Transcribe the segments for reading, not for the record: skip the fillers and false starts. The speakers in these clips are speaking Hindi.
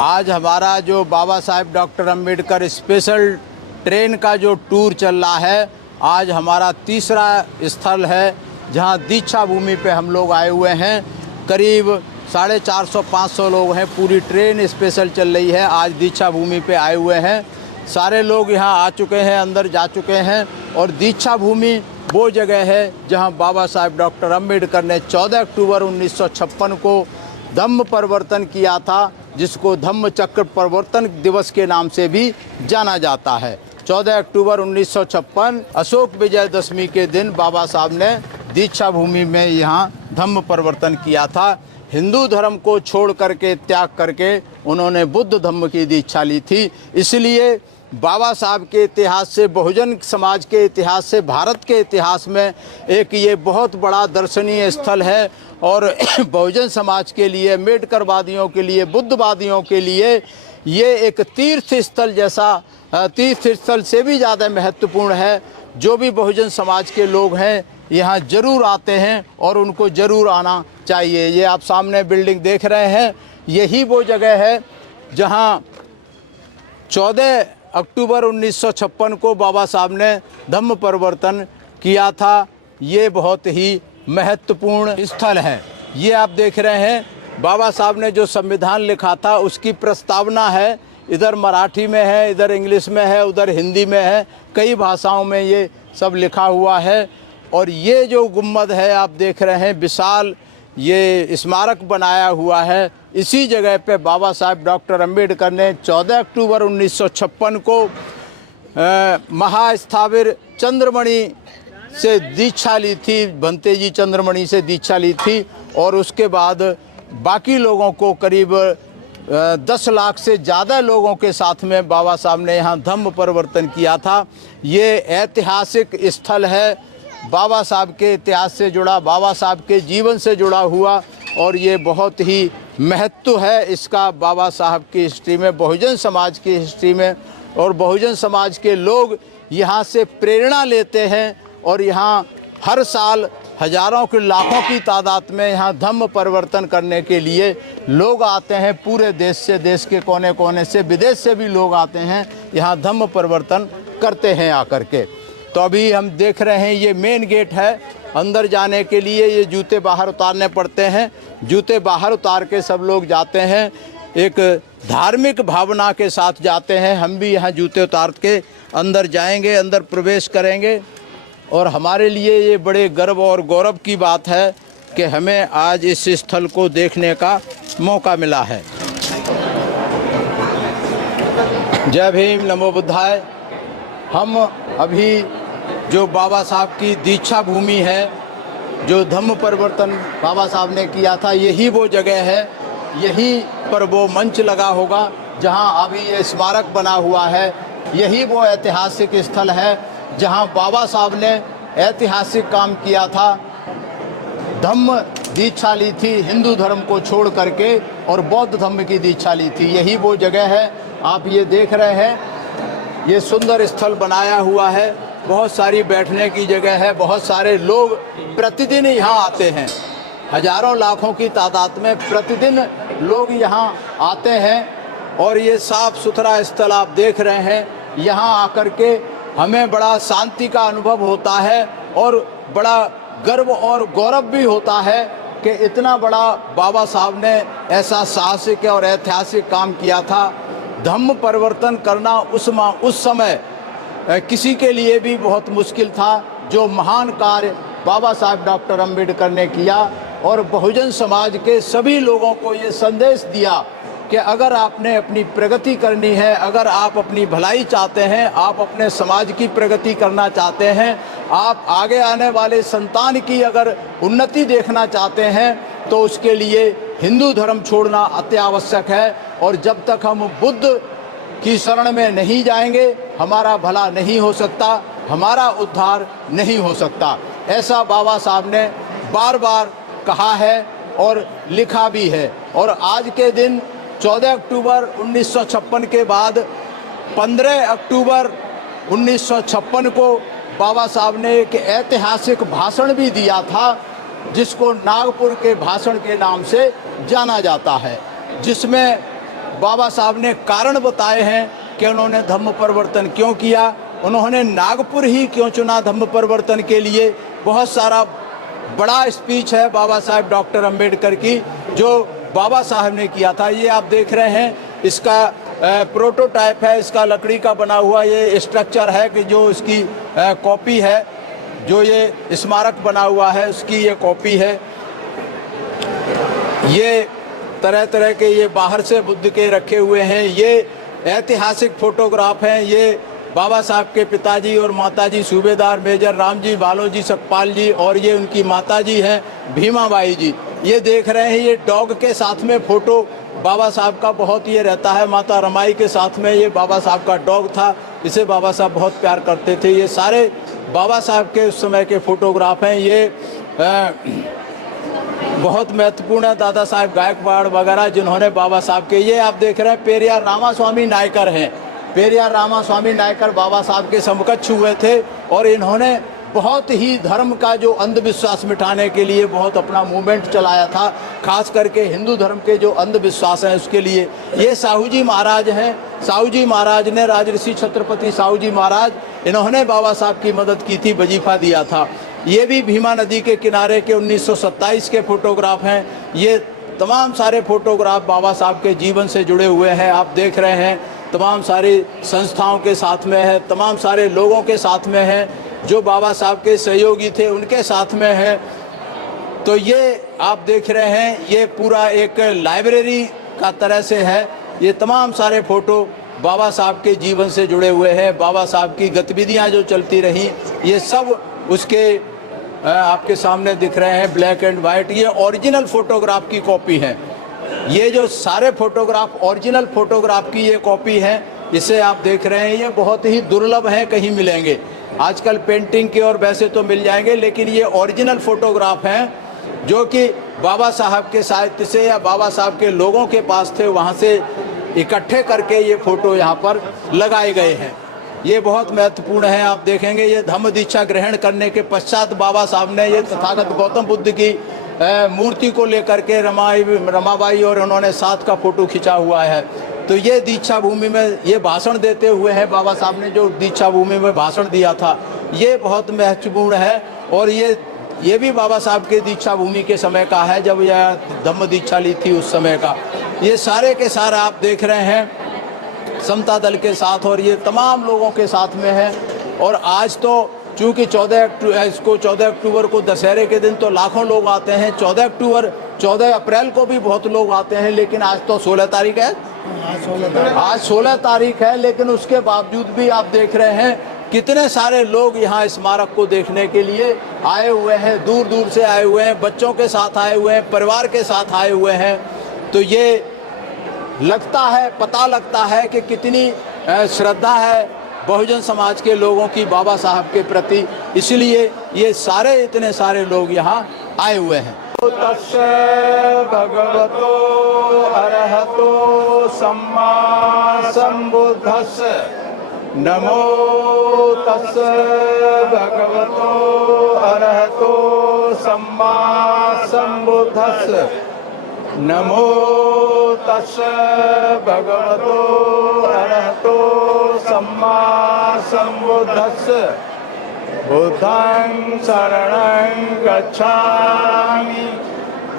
आज हमारा जो Baba Saheb doctor Ambedkar special train का जो टूर चल रहा है, आज हमारा तीसरा स्थल है जहां दीक्षा भूमि पे हम लोग आए हुए हैं। करीब 450-500 लोग हैं। पूरी ट्रेन स्पेशल चल रही है। आज दीक्षा भूमि पे आए हुए हैं। सारे लोग यहां आ चुके हैं, अंदर जा चुके हैं। और दीक्षा भूमि वो जगह है जहां बाबा साहेब डॉक्टर अम्बेडकर ने 14 अक्टूबर 1956 को धम्म परिवर्तन किया था, जिसको धम्म चक्र परिवर्तन दिवस के नाम से भी जाना जाता है। 14 अक्टूबर 1956 अशोक विजयदशमी के दिन बाबा साहब ने दीक्षा भूमि में यहाँ धम्म परिवर्तन किया था। हिंदू धर्म को छोड़ करके, त्याग करके उन्होंने बुद्ध धम्म की दीक्षा ली थी। इसलिए बाबा साहब के इतिहास से, बहुजन समाज के इतिहास से, भारत के इतिहास में एक ये बहुत बड़ा दर्शनीय स्थल है। और बहुजन समाज के लिए, अम्बेडकरवादियों के लिए, बुद्धवादियों के लिए ये एक तीर्थ स्थल जैसा, तीर्थ स्थल से भी ज़्यादा महत्वपूर्ण है। जो भी बहुजन समाज के लोग हैं यहाँ ज़रूर आते हैं और उनको ज़रूर आना चाहिए। ये आप सामने बिल्डिंग देख रहे हैं, यही वो जगह है जहाँ 14 अक्टूबर 1956 को बाबा साहब ने धम्म परिवर्तन किया था। ये बहुत ही महत्वपूर्ण स्थल है। ये आप देख रहे हैं, बाबा साहब ने जो संविधान लिखा था उसकी प्रस्तावना है। इधर मराठी में है, इधर इंग्लिश में है, उधर हिंदी में है, कई भाषाओं में ये सब लिखा हुआ है। और ये जो गुम्बद है आप देख रहे हैं, विशाल ये स्मारक बनाया हुआ है। इसी जगह पे बाबा साहब डॉक्टर अम्बेडकर ने 14 अक्टूबर 1956 को महास्थाविर चंद्रमणि से दीक्षा ली थी, भंते जी चंद्रमणि से दीक्षा ली थी। और उसके बाद बाकी लोगों को, करीब 10 लाख से ज़्यादा लोगों के साथ में बाबा साहब ने यहाँ धम्म परिवर्तन किया था। ये ऐतिहासिक स्थल है, बाबा साहब के इतिहास से जुड़ा, बाबा साहब के जीवन से जुड़ा हुआ। और ये बहुत ही महत्व है इसका बाबा साहब की हिस्ट्री में, बहुजन समाज की हिस्ट्री में। और बहुजन समाज के लोग यहाँ से प्रेरणा लेते हैं और यहाँ हर साल हजारों के, लाखों की तादाद में यहाँ धम्म परिवर्तन करने के लिए लोग आते हैं। पूरे देश से, देश के कोने कोने से, विदेश से भी लोग आते हैं, यहाँ धम्म परिवर्तन करते हैं आकर के। तो अभी हम देख रहे हैं ये मेन गेट है। अंदर जाने के लिए ये जूते बाहर उतारने पड़ते हैं। जूते बाहर उतार के सब लोग जाते हैं, एक धार्मिक भावना के साथ जाते हैं। हम भी यहाँ जूते उतार के अंदर जाएंगे, अंदर प्रवेश करेंगे। और हमारे लिए ये बड़े गर्व और गौरव की बात है कि हमें आज इस स्थल को देखने का मौका मिला है। जय भीम, नमो बुद्धाय। हम अभी जो बाबा साहब की दीक्षा भूमि है, जो धम्म परिवर्तन बाबा साहब ने किया था, यही वो जगह है। यही पर वो मंच लगा होगा जहां अभी ये स्मारक बना हुआ है। यही वो ऐतिहासिक स्थल है जहां बाबा साहब ने ऐतिहासिक काम किया था, धम्म दीक्षा ली थी, हिंदू धर्म को छोड़ करके, और बौद्ध धम्म की दीक्षा ली थी। यही वो जगह है। आप ये देख रहे हैं, ये सुंदर स्थल बनाया हुआ है। बहुत सारी बैठने की जगह है। बहुत सारे लोग प्रतिदिन यहाँ आते हैं, हजारों लाखों की तादाद में प्रतिदिन लोग यहाँ आते हैं। और ये साफ सुथरा स्थल आप देख रहे हैं। यहाँ आकर के हमें बड़ा शांति का अनुभव होता है और बड़ा गर्व और गौरव भी होता है कि इतना बड़ा बाबा साहब ने ऐसा साहसिक और ऐतिहासिक काम किया था। धम्म परिवर्तन करना उस समय किसी के लिए भी बहुत मुश्किल था। जो महान कार्य बाबा साहब डॉक्टर अम्बेडकर ने किया और बहुजन समाज के सभी लोगों को ये संदेश दिया कि अगर आपने अपनी प्रगति करनी है, अगर आप अपनी भलाई चाहते हैं, आप अपने समाज की प्रगति करना चाहते हैं, आप आगे आने वाले संतान की अगर उन्नति देखना चाहते हैं, तो उसके लिए हिंदू धर्म छोड़ना अति आवश्यक है। और जब तक हम बुद्ध की शरण में नहीं जाएंगे, हमारा भला नहीं हो सकता, हमारा उद्धार नहीं हो सकता। ऐसा बाबा साहब ने बार बार कहा है और लिखा भी है। और आज के दिन 14 अक्टूबर 1956 के बाद 15 अक्टूबर 1956 को बाबा साहब ने एक ऐतिहासिक भाषण भी दिया था, जिसको नागपुर के भाषण के नाम से जाना जाता है, जिसमें बाबा साहब ने कारण बताए हैं कि उन्होंने धम्म परिवर्तन क्यों किया, उन्होंने नागपुर ही क्यों चुना धम्म परिवर्तन के लिए। बहुत सारा बड़ा स्पीच है बाबा साहब डॉक्टर अंबेडकर की जो बाबा साहब ने किया था। ये आप देख रहे हैं, इसका प्रोटोटाइप है, इसका लकड़ी का बना हुआ ये स्ट्रक्चर है कि जो इसकी कॉपी है, जो ये स्मारक बना हुआ है उसकी ये कॉपी है। ये तरह तरह के ये बाहर से बुद्ध के रखे हुए हैं, ये ऐतिहासिक फोटोग्राफ हैं। ये बाबा साहब के पिताजी और माताजी सूबेदार मेजर रामजी बालोजी सकपाल जी और ये उनकी माताजी हैं भीमाबाई जी। ये देख रहे हैं, ये डॉग के साथ में फ़ोटो बाबा साहब का बहुत ये रहता है। माता रमाई के साथ में ये बाबा साहब का डॉग था, इसे बाबा साहब बहुत प्यार करते थे। ये सारे बाबा साहब के उस समय के फ़ोटोग्राफ हैं। ये बहुत महत्वपूर्ण है दादा साहब गायकवाड़ वगैरह जिन्होंने बाबा साहब के, ये आप देख रहे हैं पेरियार रामास्वामी नायकर हैं। पेरियार रामास्वामी नायकर बाबा साहब के समकक्ष हुए थे और इन्होंने बहुत ही धर्म का जो अंधविश्वास मिटाने के लिए बहुत अपना मूवमेंट चलाया था, खास करके हिंदू धर्म के जो अंधविश्वास हैं उसके लिए। ये साहू जी महाराज हैं, साहू जी महाराज ने राजऋषि छत्रपति साहू जी महाराज, इन्होंने बाबा साहब की मदद की थी, वजीफा दिया था। ये भी भीमा नदी के किनारे के 1927 के फोटोग्राफ हैं। ये तमाम सारे फोटोग्राफ बाबा साहब के जीवन से जुड़े हुए हैं। आप देख रहे हैं तमाम सारी संस्थाओं के साथ में है, तमाम सारे लोगों के साथ में है जो बाबा साहब के सहयोगी थे उनके साथ में है। तो ये आप देख रहे हैं, ये पूरा एक लाइब्रेरी का तरह से है। ये तमाम सारे फ़ोटो बाबा साहब के जीवन से जुड़े हुए हैं, बाबा साहब की गतिविधियां जो चलती रहीं ये सब उसके आपके सामने दिख रहे हैं, ब्लैक एंड वाइट। ये ओरिजिनल फ़ोटोग्राफ की कॉपी है। ये जो सारे फ़ोटोग्राफ ओरिजिनल फ़ोटोग्राफ की ये कॉपी है, इसे आप देख रहे हैं। ये बहुत ही दुर्लभ है, कहीं मिलेंगे। आजकल पेंटिंग के और वैसे तो मिल जाएंगे, लेकिन ये ओरिजिनल फ़ोटोग्राफ हैं जो कि बाबा साहब के साहित्य से या बाबा साहब के लोगों के पास थे, वहाँ से इकट्ठे करके ये फ़ोटो यहाँ पर लगाए गए हैं। ये बहुत महत्वपूर्ण है। आप देखेंगे ये धम्म दीक्षा ग्रहण करने के पश्चात बाबा साहब ने ये तथागत गौतम बुद्ध की मूर्ति को लेकर के रमाबाई और उन्होंने साथ का फ़ोटो खिंचा हुआ है। तो ये दीक्षा भूमि में ये भाषण देते हुए हैं, बाबा साहब ने जो दीक्षा भूमि में भाषण दिया था, ये बहुत महत्वपूर्ण है। और ये भी बाबा साहब के दीक्षा भूमि के समय का है, जब यह धम्म दीक्षा ली थी उस समय का। ये सारे के सारे आप देख रहे हैं समता दल के साथ, और ये तमाम लोगों के साथ में है। और आज तो चूँकि 14 अक्टूबर को दशहरे के दिन तो लाखों लोग आते हैं, 14 अप्रैल को भी बहुत लोग आते हैं, लेकिन आज तो 16 तारीख है, आज 16 तारीख है। लेकिन उसके बावजूद भी आप देख रहे हैं कितने सारे लोग यहाँ स्मारक को देखने के लिए आए हुए हैं, दूर दूर से आए हुए हैं, बच्चों के साथ आए हुए हैं, परिवार के साथ आए हुए हैं। तो ये लगता है, पता लगता है कि कितनी श्रद्धा है बहुजन समाज के लोगों की बाबा साहब के प्रति, इसलिए ये सारे इतने सारे लोग यहाँ आए हुए हैं। तस्य भगवतो अरहतो सम्मा संबुद्धस्य नमो तस्य भगवतो अरहतो सम्मा संबुद्धस्य नमो तस्य भगवतो अरहतो सम्मा संबुद्धस्य बुद्धं शरणं गच्छामि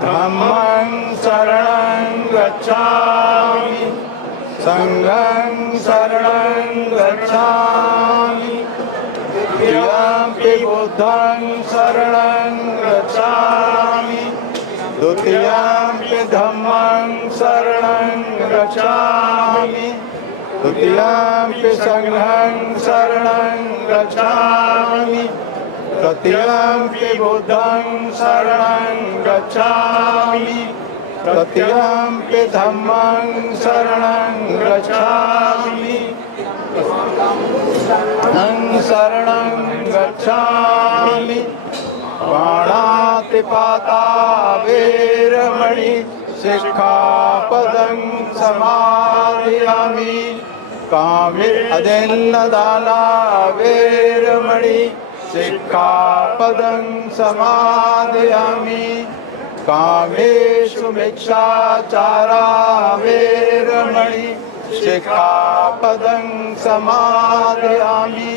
धम्मं शरणं गच्छामि संघं शरणं गच्छामि द्वितीयंपि बुद्धं शरणं गच्छामि द्वितीयंपि धम्मं शरणं गच्छामि तृतीयंपि संघं शरणं गच्छामि तृतीयंपि बुद्धं शरणं गच्छामि तृतीयंपि धम्मं शरणं गच्छामि शरणं गच्छामि पाणातिपाता वेरमणि सिक्खापदं समादयामि कामिद्धिन्नदाना वेरमणि सिक्खापदं समादयामि कामेषु मिच्छाचारा वेरमणि शिक्षापदं समादयामि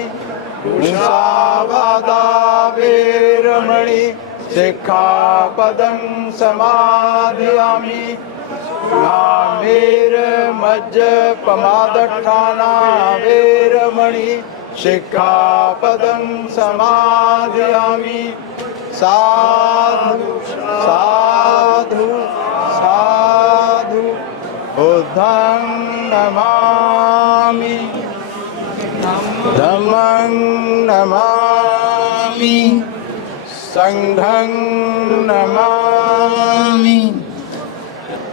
मुसावादा वेरमणि शिक्षापदं समादयामि कामेरमज्जपमादट्ठाना वेरमणि शिक्षापदं समादयामि साधु साधु साधु बुद्धं नमामि धम्मं नमामि संघं नमामि।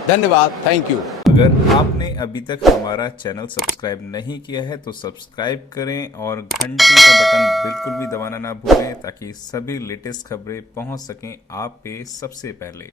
धन्यवाद, थैंक यू। अगर आपने अभी तक हमारा चैनल सब्सक्राइब नहीं किया है तो सब्सक्राइब करें और घंटी का बटन बिल्कुल भी दबाना ना भूलें ताकि सभी लेटेस्ट खबरें पहुंच सकें आप पे सबसे पहले।